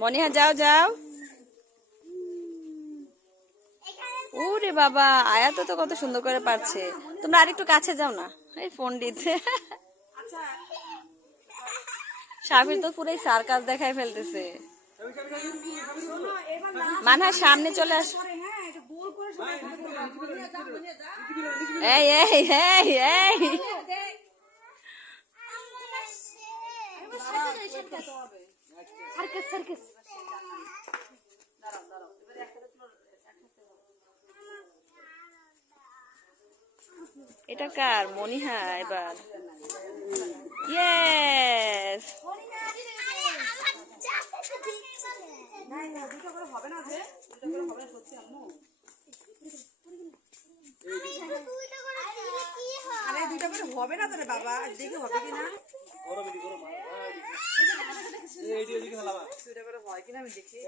মনিহা যাও যাও। ওরে বাবা, আয়াত তো কত সুন্দর করে পারছে। তোমরা আরেকটু কাছে যাও না, এই ফোন দিতে। সাবির তো পুরাই সার্কাস দেখায় ফেলতেছে। মানহা সামনে চলে আস। এই এই এই এই এটা কার? মনিহা এবার। ইয়েস। হবে না তোরে বাবা, দেখি হবে কিনা। দুইটা করে হয় কিনা আমি দেখি।